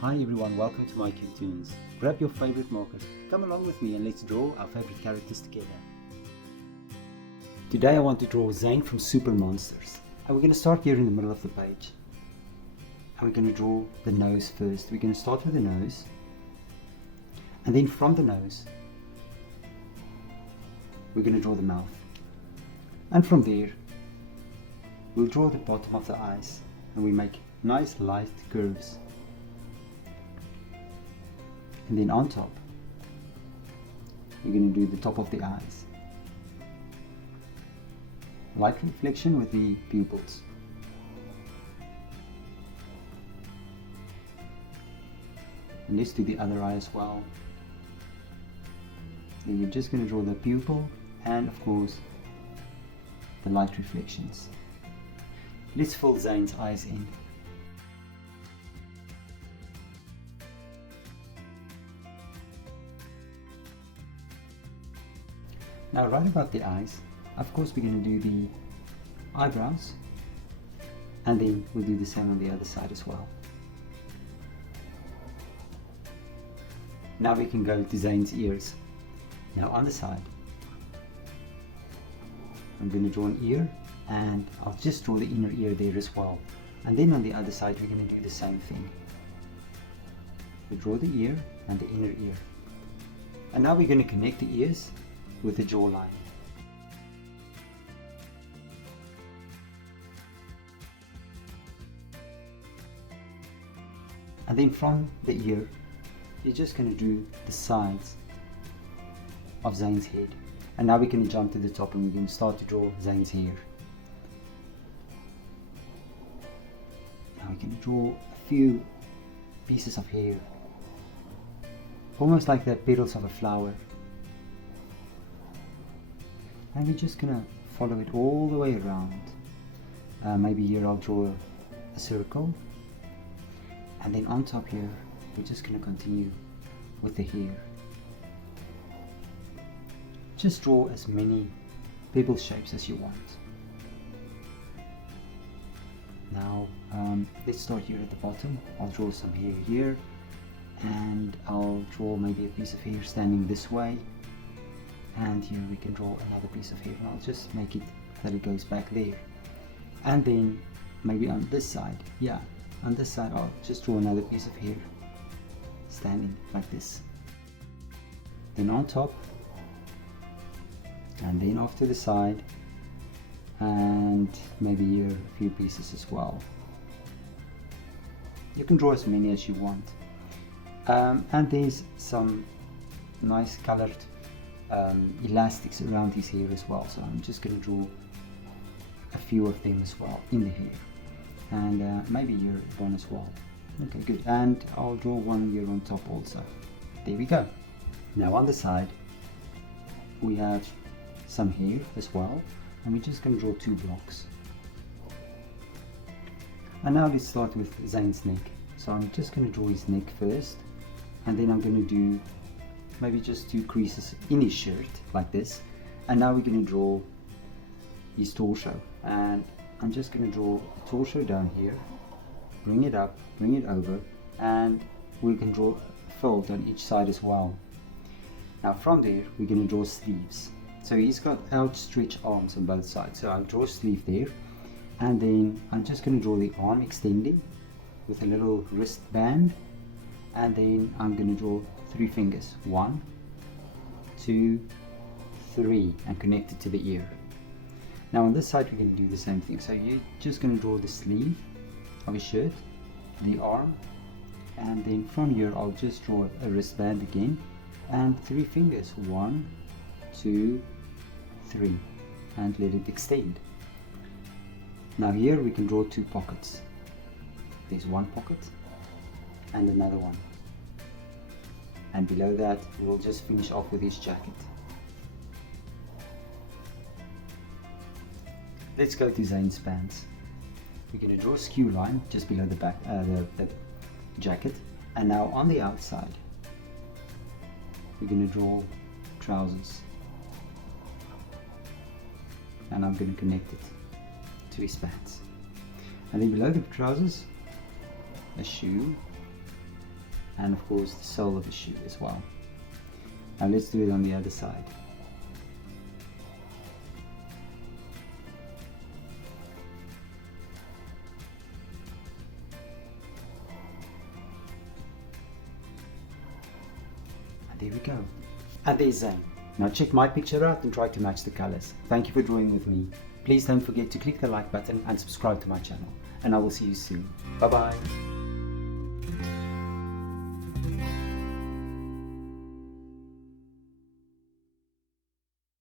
Hi everyone, welcome to my cartoons. Grab your favorite markers, come along with me and let's draw our favorite characters together. Today I want to draw Zane from Super Monsters. And we're going to start here in the middle of the page. And we're going to draw the nose first. We're going to start with the nose. And then from the nose, we're going to draw the mouth. And from there, we'll draw the bottom of the eyes. And we make nice light curves. And then on top, we're going to do the top of the eyes. Light reflection with the pupils. And let's do the other eye as well. Then we're just going to draw the pupil and of course the light reflections. Let's fill Zane's eyes in. Now right above the eyes, of course we're going to do the eyebrows and then we'll do the same on the other side as well. Now we can go to Zane's ears. Now on the side, I'm going to draw an ear and I'll just draw the inner ear there as well. And then on the other side we're going to do the same thing. We draw the ear and the inner ear. And now we're going to connect the ears with the jawline. And then from the ear, you're just going to do the sides of Zane's head. And now we're going to jump to the top and we're going to start to draw Zane's hair. Now we're going to draw a few pieces of hair, almost like the petals of a flower. And we're just going to follow it all the way around. Maybe here I'll draw a circle. And then on top here, we're just going to continue with the hair. Just draw as many pebble shapes as you want. Now, let's start here at the bottom. I'll draw some hair here. And I'll draw maybe a piece of hair standing this way. And here we can draw another piece of hair, and I'll just make it that it goes back there. And then maybe on this side, on this side I'll just draw another piece of hair standing like this. Then on top, and then off to the side, and maybe here a few pieces as well. You can draw as many as you want. And there's some nice colored elastics around his hair as well, so I'm just going to draw a few of them as well in the hair, and maybe here one as well. Okay, good. And I'll draw one here on top also. There we go. Now on the side we have some hair as well, and we're just going to draw two blocks. And now let's start with Zane's neck. So I'm just going to draw his neck first, and then I'm going to do maybe just two creases in his shirt like this. And now we're going to draw his torso, and I'm just going to draw a torso down here, bring it up, bring it over, and we can draw a fold on each side as well. Now from there we're going to draw sleeves. So he's got outstretched arms on both sides, so I'll draw a sleeve there, and then I'm just going to draw the arm extending with a little wristband, and then I'm going to draw 3 fingers, 1, 2, 3, and connect it to the ear. Now on this side we're going to do the same thing. So you're just going to draw the sleeve of a shirt, the arm, and then from here I'll just draw a wristband again, and 3 fingers, 1, 2, 3, and let it extend. Now here we can draw 2 pockets. There's one pocket and another one. And below that we'll just finish off with his jacket. Let's go to Zane's pants. We're going to draw a skew line just below the back, the jacket, and now on the outside we're going to draw trousers, and I'm going to connect it to his pants. And then below the trousers, a shoe, and of course the sole of the shoe as well. Now let's do it on the other side. And there we go. And there's Zane. Now check my picture out and try to match the colors. Thank you for drawing with me. Please don't forget to click the like button and subscribe to my channel. And I will see you soon. Bye bye.